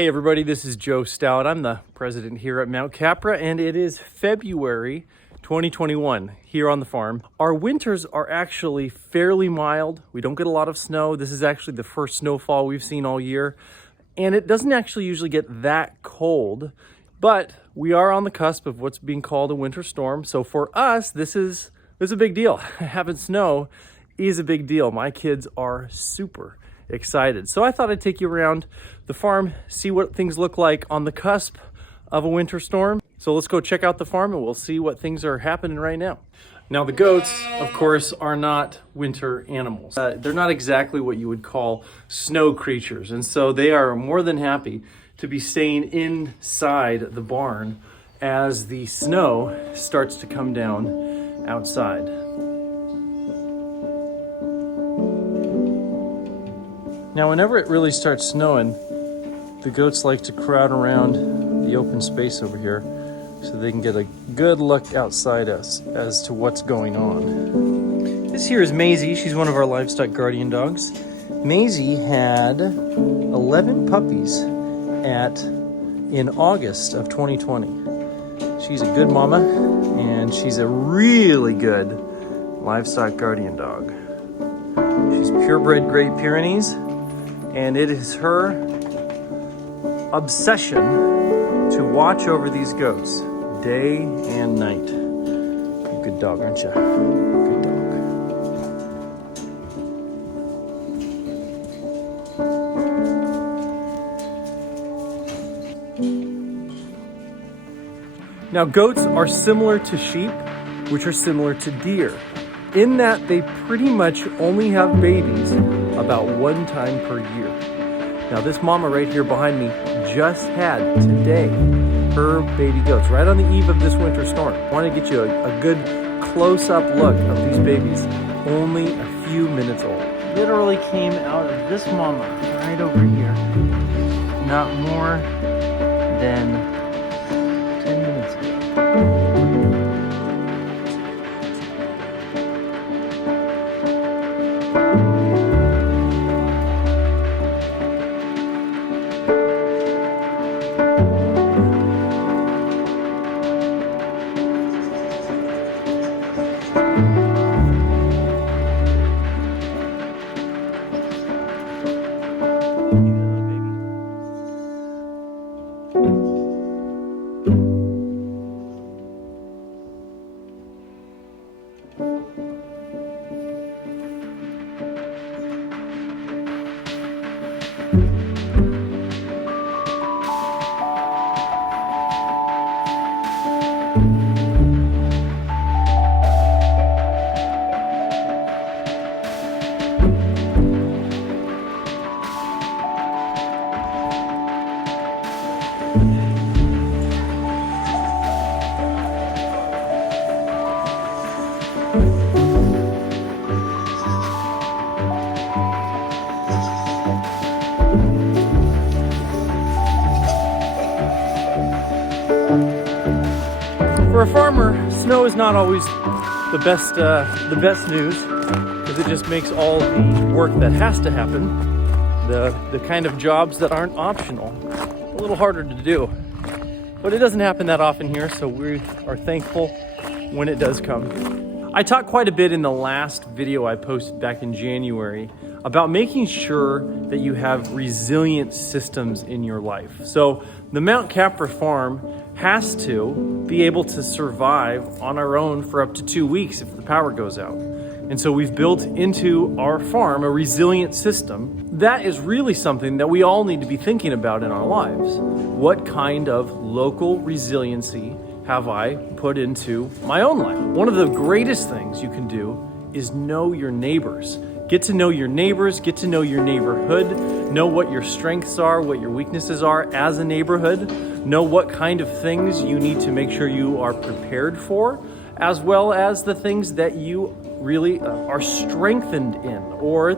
Hey everybody, this is Joe Stout. I'm the president here at Mount Capra, and it is February 2021 here on the farm. Our winters are actually fairly mild. We don't get a lot of snow. This is actually the first snowfall we've seen all year, and it doesn't actually usually get that cold, but we are on the cusp of what's being called a winter storm. So for us, this is a big deal. Having snow is a big deal. My kids are super excited. So I thought I'd take you around the farm, see what things look like on the cusp of a winter storm. So let's go check out the farm and we'll see what things are happening right now. Now the goats, of course, are not winter animals. They're not exactly what you would call snow creatures. And so they are more than happy to be staying inside the barn as the snow starts to come down outside. Now, whenever it really starts snowing, the goats like to crowd around the open space over here so they can get a good look outside us as to what's going on. This here is Maisie. She's one of our livestock guardian dogs. Maisie had 11 puppies in August of 2020. She's a good mama, and she's a really good livestock guardian dog. She's purebred Great Pyrenees, and it is her obsession to watch over these goats day and night. You're a good dog, aren't you? Good dog. Now, goats are similar to sheep, which are similar to deer, in that they pretty much only have babies about one time per year. Now this mama right here behind me just had today her baby goats right on the eve of this winter storm. I want to get you a good close-up look of these babies, only a few minutes old. Literally came out of this mama right over here, not more than 10 minutes ago. For a farmer, snow is not always the best news, because it just makes all the work that has to happen, the kind of jobs that aren't optional, a little harder to do. But it doesn't happen that often here, so we are thankful when it does come. I talked quite a bit in the last video I posted back in January about making sure that you have resilient systems in your life. So the Mount Capra farm has to be able to survive on our own for up to 2 weeks if the power goes out. And so we've built into our farm a resilient system. That is really something that we all need to be thinking about in our lives. What kind of local resiliency have I put into my own life? One of the greatest things you can do is know your neighbors. Get to know your neighbors, get to know your neighborhood, know what your strengths are, what your weaknesses are as a neighborhood, know what kind of things you need to make sure you are prepared for, as well as the things that you really are strengthened in, or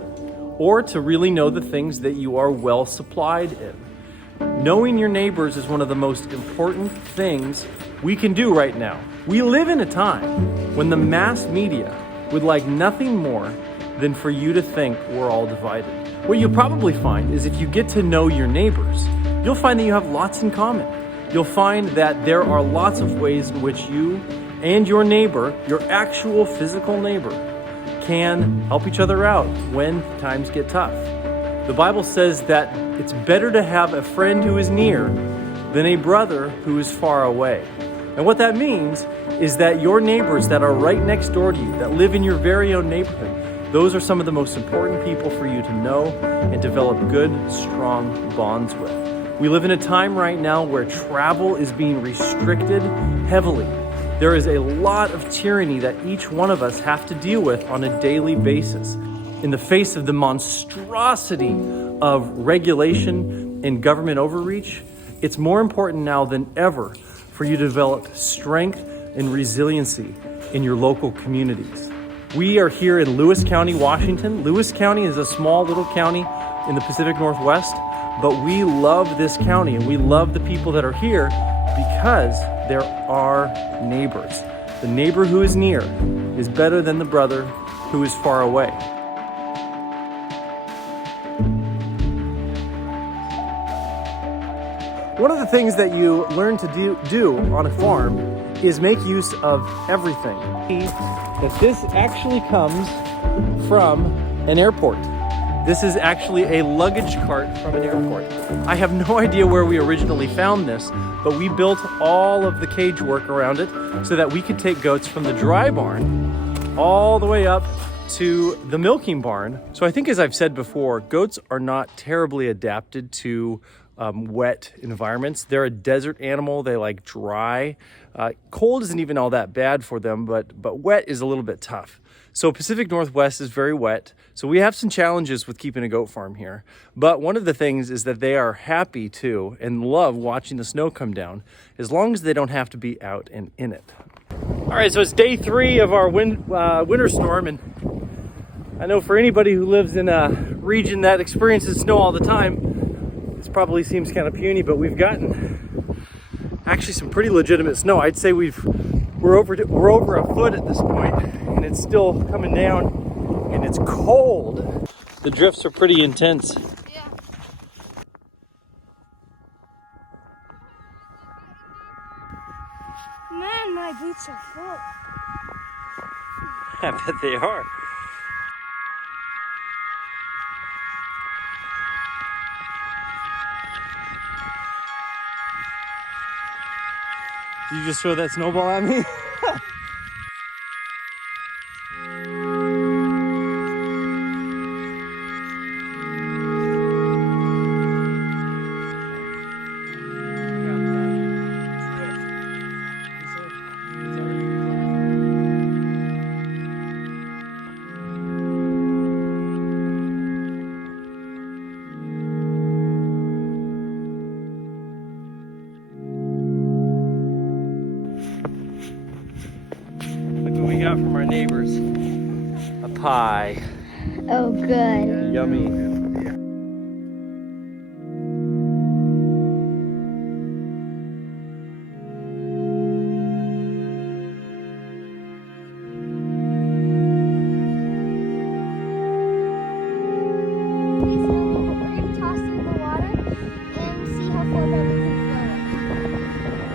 to really know the things that you are well supplied in. Knowing your neighbors is one of the most important things we can do right now. We live in a time when the mass media would like nothing more than for you to think we're all divided. What you'll probably find is if you get to know your neighbors, you'll find that you have lots in common. You'll find that there are lots of ways in which you and your neighbor, your actual physical neighbor, can help each other out when times get tough. The Bible says that it's better to have a friend who is near than a brother who is far away. And what that means is that your neighbors that are right next door to you, that live in your very own neighborhood, those are some of the most important people for you to know and develop good, strong bonds with. We live in a time right now where travel is being restricted heavily. There is a lot of tyranny that each one of us have to deal with on a daily basis. In the face of the monstrosity of regulation and government overreach, it's more important now than ever for you to develop strength and resiliency in your local communities. We are here in Lewis County, Washington. Lewis County is a small little county in the Pacific Northwest, but we love this county and we love the people that are here because they're our neighbors. The neighbor who is near is better than the brother who is far away. One of the things that you learn to do on a farm is make use of everything. That this actually comes from an airport. This is actually a luggage cart from an airport. I have no idea where we originally found this, but we built all of the cage work around it so that we could take goats from the dry barn all the way up to the milking barn. So I think, as I've said before, goats are not terribly adapted to wet environments. They're a desert animal. They like dry. Cold isn't even all that bad for them, but wet is a little bit tough. So Pacific Northwest is very wet. So we have some challenges with keeping a goat farm here. But one of the things is that they are happy too and love watching the snow come down as long as they don't have to be out and in it. All right, so it's day 3 of our winter storm. And I know for anybody who lives in a region that experiences snow all the time, this probably seems kind of puny, but we've gotten actually some pretty legitimate snow. I'd say we're over a foot at this point, and it's still coming down, and it's cold. The drifts are pretty intense. Yeah. Man, my boots are full. I bet they are. Did you just throw that snowball at me? Look what we got from our neighbors. A pie. Oh, good. Yummy. We're going to toss it in the water and see how far back we can throw it.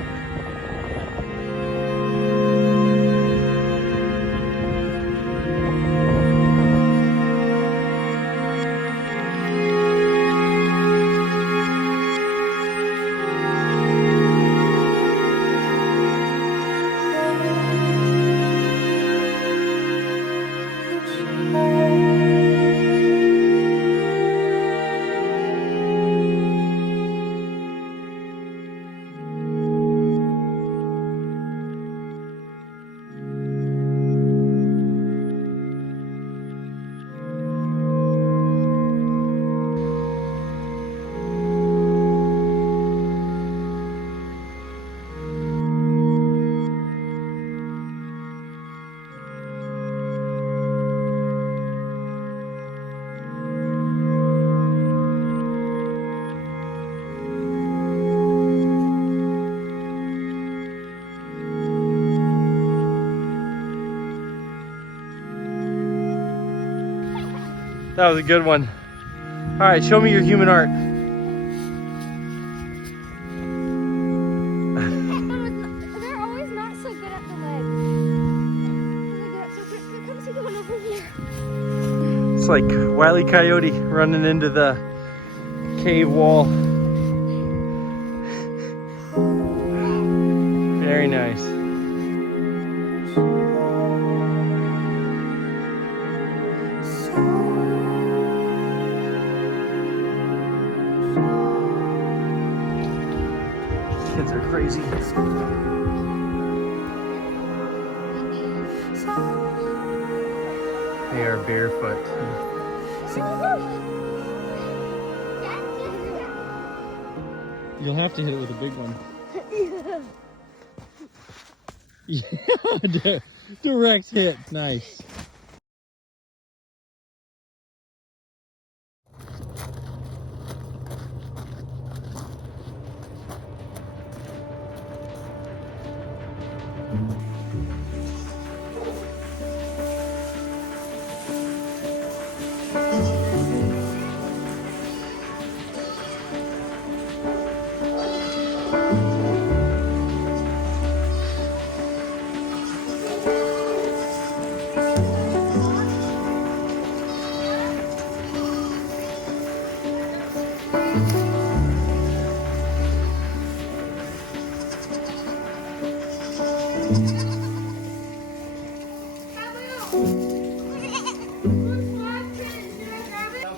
That was a good one. All right, show me your human art. Looks like Wile E. Coyote running into the cave wall. Very nice. Kids are crazy. They are barefoot. You'll have to hit it with a big one. Yeah, direct hit. Nice.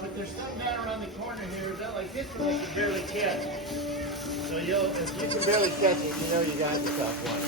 But there's something down around the corner here that like this one you can barely catch. So if you can barely catch it, you know you got yourself one.